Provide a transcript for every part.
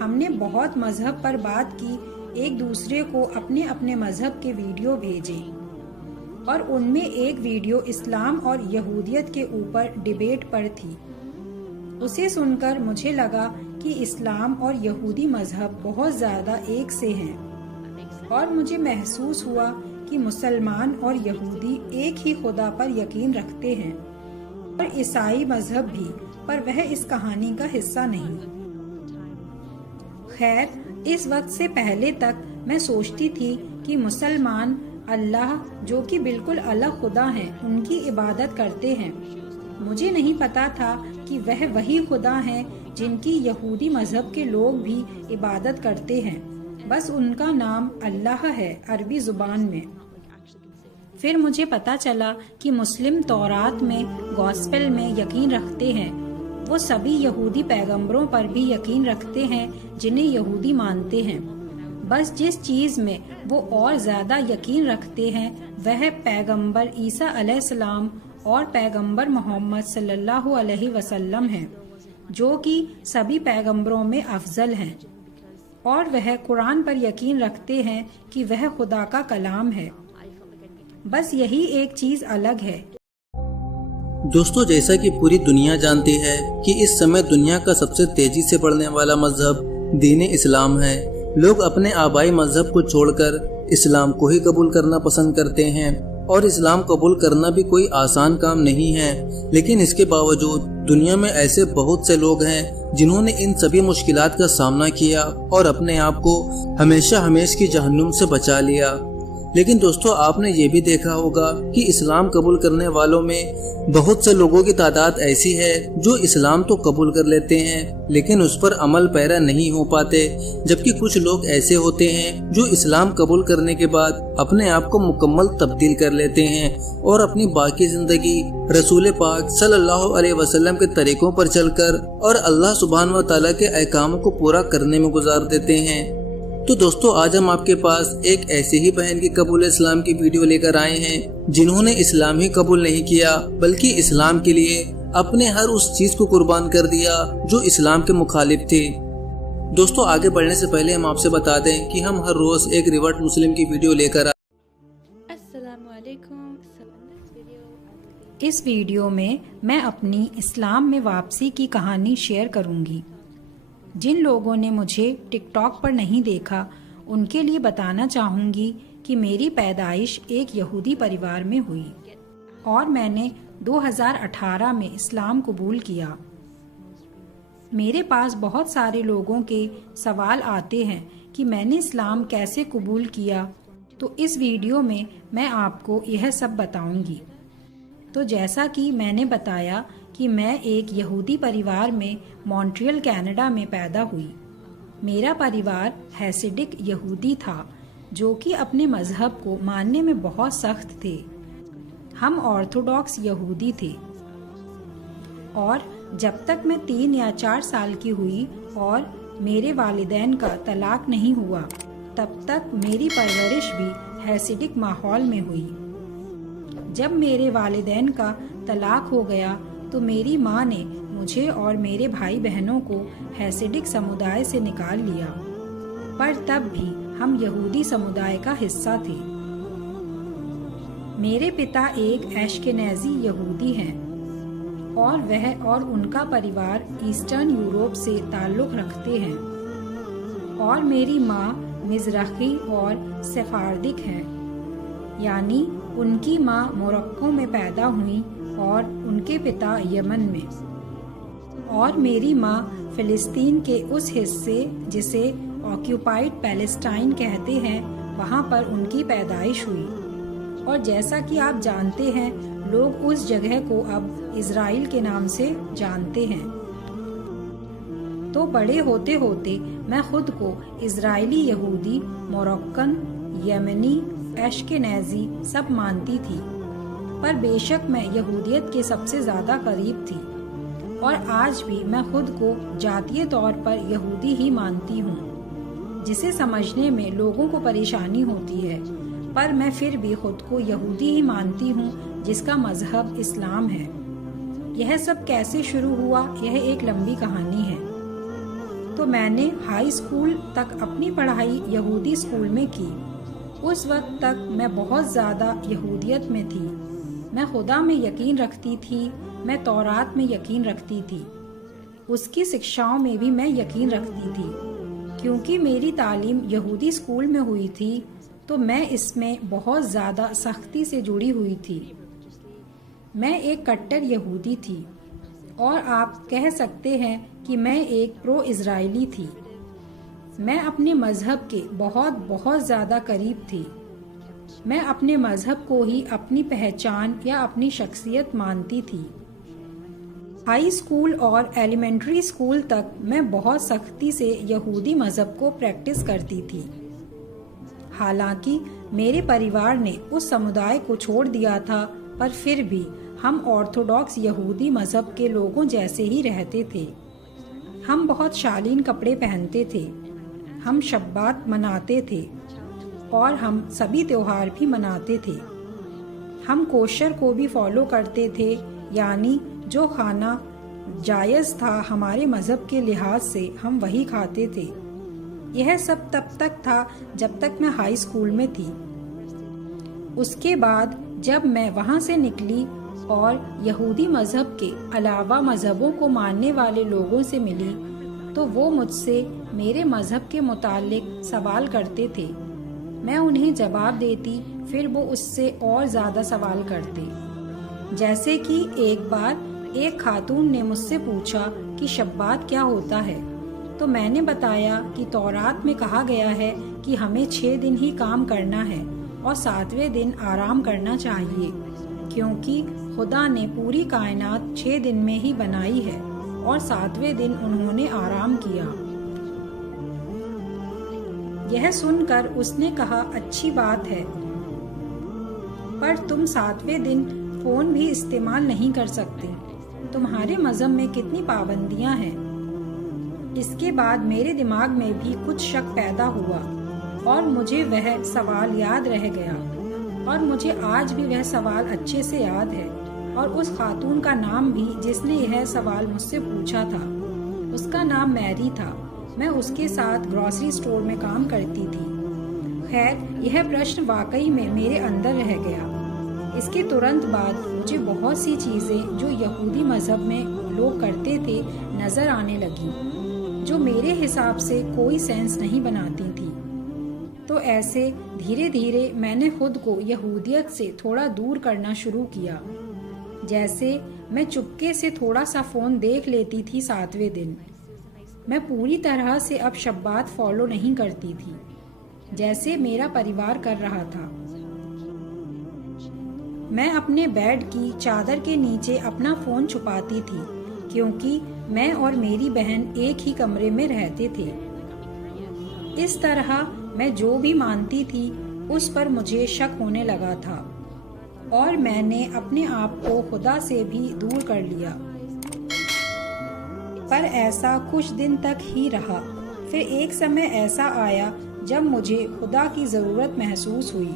ہم نے بہت مذہب پر بات کی، ایک دوسرے کو اپنے اپنے مذہب کے ویڈیو بھیجے اور ان میں ایک ویڈیو اسلام اور یہودیت کے اوپر ڈیبیٹ پر تھی۔ اسے سن کر مجھے لگا کہ اسلام اور یہودی مذہب بہت زیادہ ایک سے ہیں، اور مجھے محسوس ہوا کہ مسلمان اور یہودی ایک ہی خدا پر یقین رکھتے ہیں، اور عیسائی مذہب بھی، پر وہ اس کہانی کا حصہ نہیں۔ خیر، اس وقت سے پہلے تک میں سوچتی تھی کہ مسلمان اللہ، جو کہ بالکل الگ خدا ہیں، ان کی عبادت کرتے ہیں۔ مجھے نہیں پتا تھا کہ وہ وہی خدا ہیں جن کی یہودی مذہب کے لوگ بھی عبادت کرتے ہیں، بس ان کا نام اللہ ہے عربی زبان میں۔ پھر مجھے پتا چلا کہ مسلم تورات میں، گوسپل میں یقین رکھتے ہیں، وہ سبھی یہودی پیغمبروں پر بھی یقین رکھتے ہیں جنہیں یہودی مانتے ہیں، بس جس چیز میں وہ اور زیادہ یقین رکھتے ہیں وہ پیغمبر عیسیٰ علیہ السلام اور پیغمبر محمد صلی اللہ علیہ وسلم ہیں، جو کہ سبھی پیغمبروں میں افضل ہیں، اور وہ قرآن پر یقین رکھتے ہیں کہ وہ خدا کا کلام ہے۔ بس یہی ایک چیز الگ ہے۔ دوستو، جیسا کہ پوری دنیا جانتی ہے کہ اس سمے دنیا کا سب سے تیزی سے بڑھنے والا مذہب دین اسلام ہے، لوگ اپنے آبائی مذہب کو چھوڑ کر اسلام کو ہی قبول کرنا پسند کرتے ہیں، اور اسلام قبول کرنا بھی کوئی آسان کام نہیں ہے، لیکن اس کے باوجود دنیا میں ایسے بہت سے لوگ ہیں جنہوں نے ان سبھی مشکلات کا سامنا کیا اور اپنے آپ کو ہمیشہ ہمیشہ کی جہنم سے بچا لیا۔ لیکن دوستو، آپ نے یہ بھی دیکھا ہوگا کہ اسلام قبول کرنے والوں میں بہت سے لوگوں کی تعداد ایسی ہے جو اسلام تو قبول کر لیتے ہیں لیکن اس پر عمل پیرا نہیں ہو پاتے، جبکہ کچھ لوگ ایسے ہوتے ہیں جو اسلام قبول کرنے کے بعد اپنے آپ کو مکمل تبدیل کر لیتے ہیں اور اپنی باقی زندگی رسول پاک صلی اللہ علیہ وسلم کے طریقوں پر چل کر اور اللہ سبحانہ و تعالیٰ کے احکام کو پورا کرنے میں گزار دیتے ہیں۔ تو دوستو، آج ہم آپ کے پاس ایک ایسی ہی بہن کی قبول اسلام کی ویڈیو لے کر آئے ہیں جنہوں نے اسلام ہی قبول نہیں کیا بلکہ اسلام کے لیے اپنے ہر اس چیز کو قربان کر دیا جو اسلام کے مخالف تھی۔ دوستو، آگے بڑھنے سے پہلے ہم آپ سے بتا دیں کہ ہم ہر روز ایک ریورٹ مسلم کی ویڈیو لے کر السلام علیکم۔ اس ویڈیو میں اپنی اسلام میں واپسی کی کہانی شیئر کروں گی۔ جن لوگوں نے مجھے ٹک ٹاک پر نہیں دیکھا ان کے لیے بتانا چاہوں گی کہ میری پیدائش ایک یہودی پریوار میں ہوئی اور میں نے 2018 میں اسلام قبول کیا۔ میرے پاس بہت سارے لوگوں کے سوال آتے ہیں کہ میں نے اسلام کیسے قبول کیا، تو اس ویڈیو میں آپ کو یہ سب بتاؤں گی۔ تو جیسا کہ میں نے بتایا کہ میں ایک یہودی پریوار میں مونٹریل کینیڈا میں پیدا ہوئی۔ میرا پریوار ہیسیڈک یہودی تھا جو کہ اپنے مذہب کو ماننے میں بہت سخت تھے۔ ہم آرتھوڈاکس یہودی تھے، اور جب تک میں 3 یا 4 سال کی ہوئی اور میرے والدین کا طلاق نہیں ہوا تب تک میری پرورش بھی ہیسیڈک ماحول میں ہوئی۔ جب میرے والدین کا طلاق ہو گیا تو میری ماں نے مجھے اور میرے بھائی بہنوں کو ہیسیڈک سمودائے سے نکال لیا، پر تب بھی ہم یہودی سمودائے کا حصہ تھے۔ میرے پتا ایک اشکنیزی یہودی ہیں اور وہ اور ان کا پریوار ایسٹرن یورپ سے تعلق رکھتے ہیں، اور میری ماں مزرخی اور سفاردک ہیں، یعنی ان کی ماں موروکو میں پیدا ہوئی اور ان کے پتا یمن میں، اور میری ماں فلسطین کے اس حصے جسے آکیوپائڈ پیلسٹائن کہتے ہیں وہاں پر ان کی پیدائش ہوئی، اور جیسا کہ آپ جانتے ہیں لوگ اس جگہ کو اب اسرائیل کے نام سے جانتے ہیں۔ تو بڑے ہوتے ہوتے میں خود کو اسرائیلی یہودی، موروکن، یمنی، اشکنیزی سب مانتی تھی، پر بے شک میں یہودیت کے سب سے زیادہ قریب تھی، اور آج بھی میں خود کو ذاتی طور پر یہودی ہی مانتی ہوں، جسے سمجھنے میں لوگوں کو پریشانی ہوتی ہے، پر میں پھر بھی خود کو یہودی ہی مانتی ہوں جس کا مذہب اسلام ہے۔ یہ سب کیسے شروع ہوا، یہ ایک لمبی کہانی ہے۔ تو میں نے ہائی اسکول تک اپنی پڑھائی یہودی اسکول میں کی۔ اس وقت تک میں بہت زیادہ یہودیت میں تھی۔ میں خدا میں یقین رکھتی تھی، میں تورات میں یقین رکھتی تھی، اس کی شکشاؤں میں بھی میں یقین رکھتی تھی۔ کیونکہ میری تعلیم یہودی اسکول میں ہوئی تھی تو میں اس میں بہت زیادہ سختی سے جڑی ہوئی تھی۔ میں ایک کٹر یہودی تھی، اور آپ کہہ سکتے ہیں کہ میں ایک پرو اسرائیلی تھی۔ میں اپنے مذہب کے بہت زیادہ قریب تھی۔ میں اپنے مذہب کو ہی اپنی پہچان یا اپنی شخصیت مانتی تھی۔ ہائی اسکول اور ایلیمنٹری اسکول تک میں بہت سختی سے یہودی مذہب کو پریکٹس کرتی تھی۔ حالانکہ میرے پریوار نے اس سمودائے کو چھوڑ دیا تھا، پر پھر بھی ہم آرتھوڈاکس یہودی مذہب کے لوگوں جیسے ہی رہتے تھے۔ ہم بہت شالین کپڑے پہنتے تھے، ہم شبات مناتے تھے، اور ہم سبھی تہوار بھی مناتے تھے۔ ہم کوشر کو بھی فالو کرتے تھے، یعنی جو کھانا جائز تھا ہمارے مذہب کے لحاظ سے ہم وہی کھاتے تھے۔ یہ سب تب تک تھا جب تک میں ہائی اسکول میں تھی۔ اس کے بعد جب میں وہاں سے نکلی اور یہودی مذہب کے علاوہ مذہبوں کو ماننے والے لوگوں سے ملی تو وہ مجھ سے میرے مذہب کے متعلق سوال کرتے تھے۔ میں انہیں جواب دیتی، پھر وہ اس سے اور زیادہ سوال کرتے۔ جیسے کہ ایک بار ایک خاتون نے مجھ سے پوچھا کہ شبات کیا ہوتا ہے، تو میں نے بتایا کہ تورات میں کہا گیا ہے کہ ہمیں 6 دن ہی کام کرنا ہے اور 7ویں دن آرام کرنا چاہیے، کیونکہ خدا نے پوری کائنات 6 دن میں ہی بنائی ہے اور 7ویں دن انہوں نے آرام کیا۔ یہ سن کر اس نے کہا، اچھی بات ہے، پر تم 7ویں دن فون بھی استعمال نہیں کر سکتے۔ تمہارے مذہب میں کتنی پابندیاں ہیں۔ اس کے بعد میرے دماغ میں بھی کچھ شک پیدا ہوا اور مجھے وہ سوال یاد رہ گیا، اور مجھے آج بھی وہ سوال اچھے سے یاد ہے، اور اس خاتون کا نام بھی جس نے یہ سوال مجھ سے پوچھا تھا۔ اس کا نام میری تھا۔ میں اس کے ساتھ گروسری اسٹور میں کام کرتی تھی۔ خیر، یہ پرشن واقعی میں میرے اندر رہ گیا۔ اس کے ترنت بعد مجھے بہت سی چیزیں جو یہودی مذہب میں لوگ کرتے تھے نظر آنے لگی، جو میرے حساب سے کوئی سینس نہیں بناتی تھی۔ تو ایسے دھیرے دھیرے میں نے خود کو یہودیت سے تھوڑا دور کرنا شروع کیا۔ جیسے میں چپکے سے تھوڑا سا فون دیکھ لیتی تھی 7ویں دن۔ میں پوری طرح سے اب شبات فالو نہیں کرتی تھی جیسے میرا پریوار کر رہا تھا۔ میں اپنے بیڈ کی چادر کے نیچے اپنا فون چھپاتی تھی، کیونکہ میں اور میری بہن ایک ہی کمرے میں رہتے تھے۔ اس طرح میں جو بھی مانتی تھی اس پر مجھے شک ہونے لگا تھا، اور میں نے اپنے آپ کو خدا سے بھی دور کر لیا۔ پر ایسا کچھ دن تک ہی رہا۔ پھر ایک سمے ایسا آیا جب مجھے خدا کی ضرورت محسوس ہوئی۔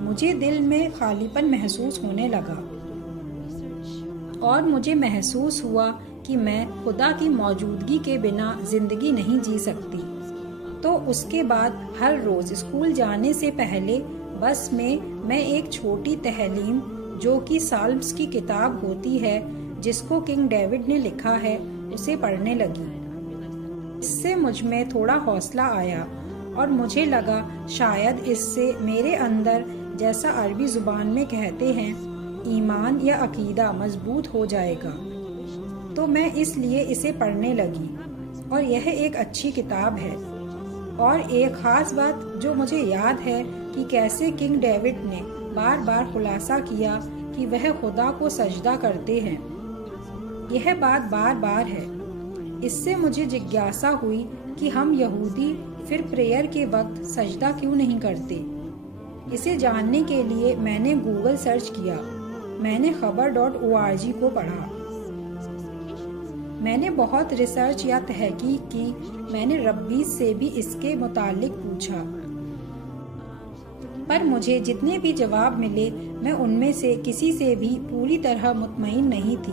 مجھے دل میں خالی پن محسوس ہونے لگا، اور مجھے محسوس ہوا کہ میں خدا کی موجودگی کے بنا زندگی نہیں جی سکتی۔ تو اس کے بعد ہر روز اسکول جانے سے پہلے بس میں ایک چھوٹی تحلیم جو کہ سالمز کی کتاب ہوتی ہے جس کو کنگ ڈیوڈ نے لکھا ہے اسے پڑھنے لگی۔ اس سے مجھ میں تھوڑا حوصلہ آیا اور مجھے لگا شاید اس سے میرے اندر، جیسا عربی زبان میں کہتے ہیں، ایمان یا عقیدہ مضبوط ہو جائے گا۔ تو میں اس لیے اسے پڑھنے لگی، اور یہ ایک اچھی کتاب ہے۔ اور ایک خاص بات جو مجھے یاد ہے کہ کیسے کنگ ڈیوڈ نے بار بار خلاصہ کیا کہ وہ خدا کو سجدہ کرتے ہیں۔ یہ بات بار بار ہے۔ اس سے مجھے جگیاسا ہوئی کہ ہم یہودی پھر پریئر کے وقت سجدہ کیوں نہیں کرتے۔ اسے جاننے کے لیے میں نے گوگل سرچ کیا۔ میں نے خبر.org کو پڑھا۔ میں نے بہت ریسرچ یا تحقیق کی۔ میں نے ربی سے بھی اس کے متعلق پوچھا، پر مجھے جتنے بھی جواب ملے میں ان میں سے کسی سے بھی پوری طرح مطمئن نہیں تھی۔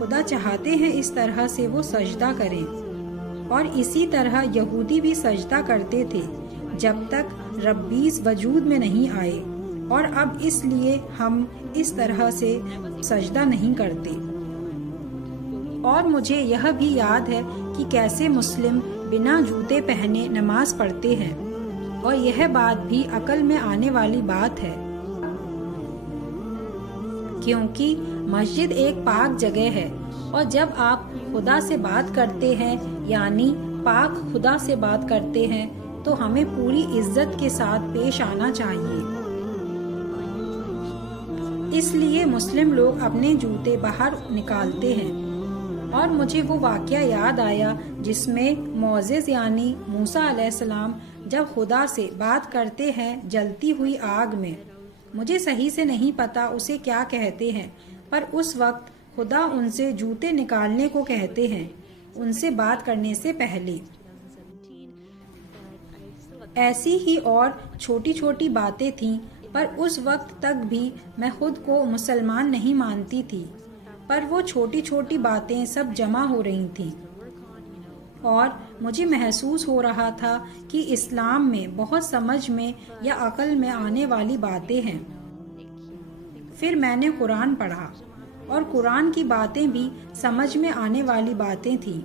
خدا چاہتے ہیں اس طرح سے وہ سجدہ کریں، اور اسی طرح یہودی بھی سجدہ کرتے تھے جب تک ربیز وجود میں نہیں آئے، اور اب اس لیے ہم اس طرح سے سجدہ نہیں کرتے۔ اور مجھے یہ بھی یاد ہے کہ کیسے مسلم بنا جوتے پہنے نماز پڑھتے ہیں، اور یہ بات بھی عقل میں آنے والی بات ہے، کیونکہ مسجد ایک پاک جگہ ہے، اور جب آپ خدا سے بات کرتے ہیں یعنی پاک خدا سے بات کرتے ہیں تو ہمیں پوری عزت کے ساتھ پیش آنا چاہیے۔ اس لیے مسلم لوگ اپنے جوتے باہر نکالتے ہیں، اور مجھے وہ واقعہ یاد آیا جس میں موسیٰ یعنی موسیٰ علیہ السلام جب خدا سے بات کرتے ہیں جلتی ہوئی آگ میں، مجھے صحیح سے نہیں پتا اسے کیا کہتے ہیں، پر اس وقت خدا ان سے جوتے نکالنے کو کہتے ہیں ان سے بات کرنے سے پہلے۔ ایسی ہی اور چھوٹی چھوٹی باتیں تھیں، پر اس وقت تک بھی میں خود کو مسلمان نہیں مانتی تھی، پر وہ چھوٹی چھوٹی باتیں سب جمع ہو رہی تھیں، اور مجھے محسوس ہو رہا تھا کہ اسلام میں بہت سمجھ میں یا عقل میں آنے والی باتیں ہیں۔ پھر میں نے قرآن پڑھا، اور قرآن کی باتیں بھی سمجھ میں آنے والی باتیں تھیں۔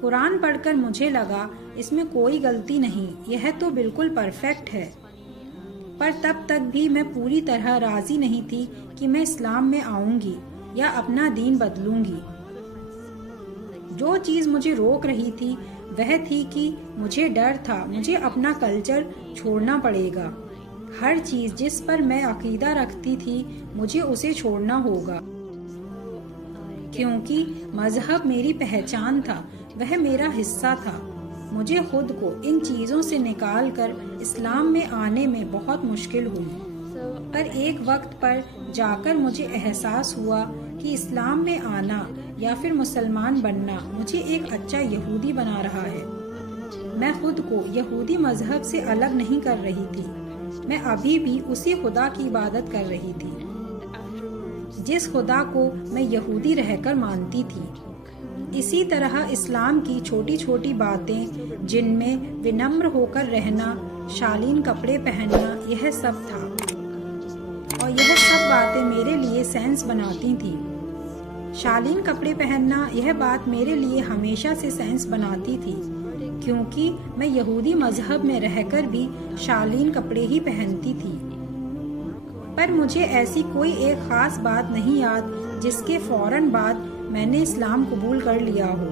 قرآن پڑھ کر مجھے لگا اس میں کوئی غلطی نہیں، یہ تو بالکل پرفیکٹ ہے، پر تب تک بھی میں پوری طرح راضی نہیں تھی کہ میں اسلام میں آؤں گی یا اپنا دین بدلوں گی۔ جو چیز مجھے روک رہی تھی وہ تھی کہ مجھے ڈر تھا مجھے اپنا کلچر چھوڑنا پڑے گا، ہر چیز جس پر میں عقیدہ رکھتی تھی مجھے اسے چھوڑنا ہوگا، کیونکہ مذہب میری پہچان تھا، وہ میرا حصہ تھا۔ مجھے خود کو ان چیزوں سے نکال کر اسلام میں آنے میں بہت مشکل ہوئی، پر ایک وقت پر جا کر مجھے احساس ہوا کہ اسلام میں آنا یا پھر مسلمان بننا مجھے ایک اچھا یہودی بنا رہا ہے۔ میں خود کو یہودی مذہب سے الگ نہیں کر رہی تھی، میں ابھی بھی اسی خدا کی عبادت کر رہی تھی جس خدا کو میں یہودی رہ کر مانتی تھی۔ اسی طرح اسلام کی چھوٹی چھوٹی باتیں جن میں ونمر ہو کر رہنا، شالین کپڑے پہننا، یہ سب تھا، اور یہ سب باتیں میرے لیے سینس بناتی تھیں۔ شالین کپڑے پہننا یہ بات میرے لیے ہمیشہ سے سینس بناتی تھی، کیونکہ میں یہودی مذہب میں رہ کر بھی شالین کپڑے ہی پہنتی تھی، پر مجھے ایسی کوئی ایک خاص بات نہیں یاد جس کے فوراً بعد میں نے اسلام قبول کر لیا ہو۔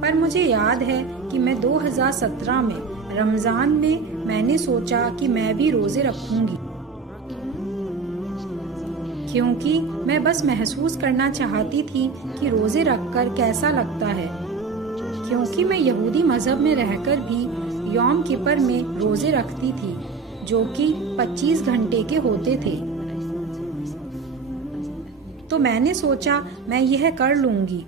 پر مجھے یاد ہے کہ میں 2017 میں رمضان میں نے سوچا کہ میں بھی روزے رکھوں گی، کیونکہ میں بس محسوس کرنا چاہتی تھی کہ روزے رکھ کر کیسا لگتا ہے، کیونکہ میں یہودی مذہب میں رہ کر بھی یوم کپر میں روزے رکھتی تھی جو کہ 25 گھنٹے کے ہوتے تھے۔ تو میں نے سوچا میں یہ کر لوں گی۔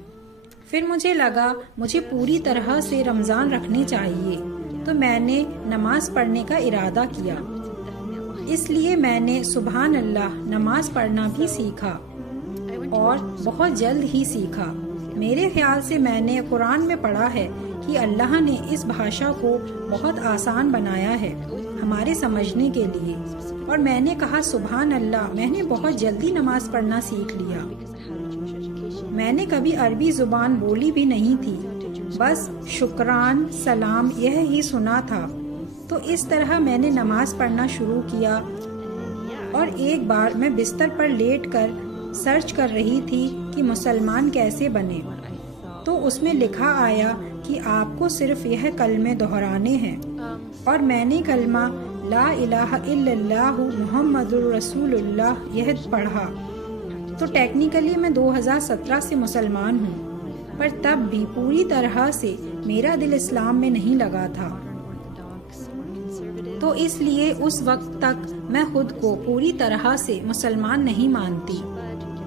پھر مجھے لگا مجھے پوری طرح سے رمضان رکھنے چاہیے، تو میں نے نماز پڑھنے کا ارادہ کیا، اس لیے میں نے سبحان اللہ نماز پڑھنا بھی سیکھا، اور بہت جلد ہی سیکھا۔ میرے خیال سے میں نے قرآن میں پڑھا ہے کہ اللہ نے اس بھاشا کو بہت آسان بنایا ہے ہمارے سمجھنے کے لیے، اور میں نے کہا سبحان اللہ، میں نے بہت جلدی نماز پڑھنا سیکھ لیا۔ میں نے کبھی عربی زبان بولی بھی نہیں تھی، بس شکران سلام یہ ہی سنا تھا، تو اس طرح میں نے نماز پڑھنا شروع کیا۔ اور ایک بار میں بستر پر لیٹ کر سرچ کر رہی تھی کہ مسلمان کیسے بنے، تو اس میں لکھا آیا کہ آپ کو صرف یہ کلمے دہرانے ہیں، اور میں نے کلمہ لا الہ الا اللہ محمد الرسول اللہ یہ پڑھا۔ تو ٹیکنیکلی میں 2017 سے مسلمان ہوں، پر تب بھی پوری طرح سے میرا دل اسلام میں نہیں لگا تھا، تو اس لیے اس وقت تک میں خود کو پوری طرح سے مسلمان نہیں مانتی۔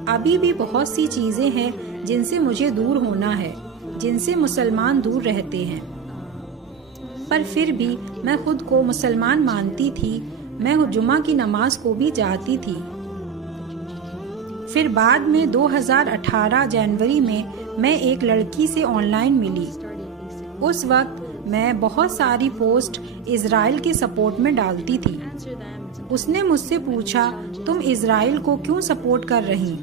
ابھی بھی بہت سی چیزیں ہیں جن سے مجھے دور ہونا ہے، جن سے مسلمان دور رہتے ہیں، پر پھر بھی میں خود کو مسلمان مانتی تھی۔ میں جمعہ کی نماز کو بھی جاتی تھی۔ پھر بعد میں 2018 جنوری میں ایک لڑکی سے آن لائن ملی. اس وقت میں بہت ساری پوسٹ اسرائیل کے سپورٹ میں ڈالتی تھی. اس نے مجھ سے پوچھا تم اسرائیل کو کیوں سپورٹ کر رہی؟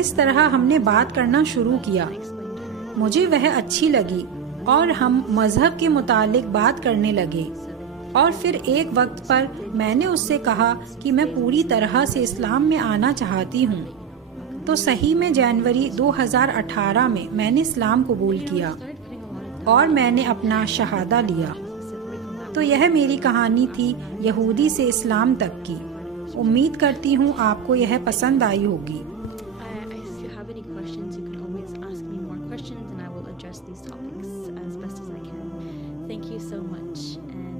اس طرح ہم نے بات کرنا شروع کیا. مجھے وہ اچھی لگی اور ہم مذہب کے متعلق بات کرنے لگے. اور پھر ایک وقت پر میں نے اس سے کہا کہ میں پوری طرح سے اسلام میں آنا چاہتی ہوں. تو صحیح میں جنوری 2018 میں نے اسلام قبول کیا اور میں نے اپنا شہادہ لیا. تو یہ میری کہانی تھی یہودی سے اسلام تک کی. امید کرتی ہوں آپ کو یہ پسند آئی ہوگی. If you have any questions, you can always ask me more questions and I will address these topics as best as I can. Thank you so much. And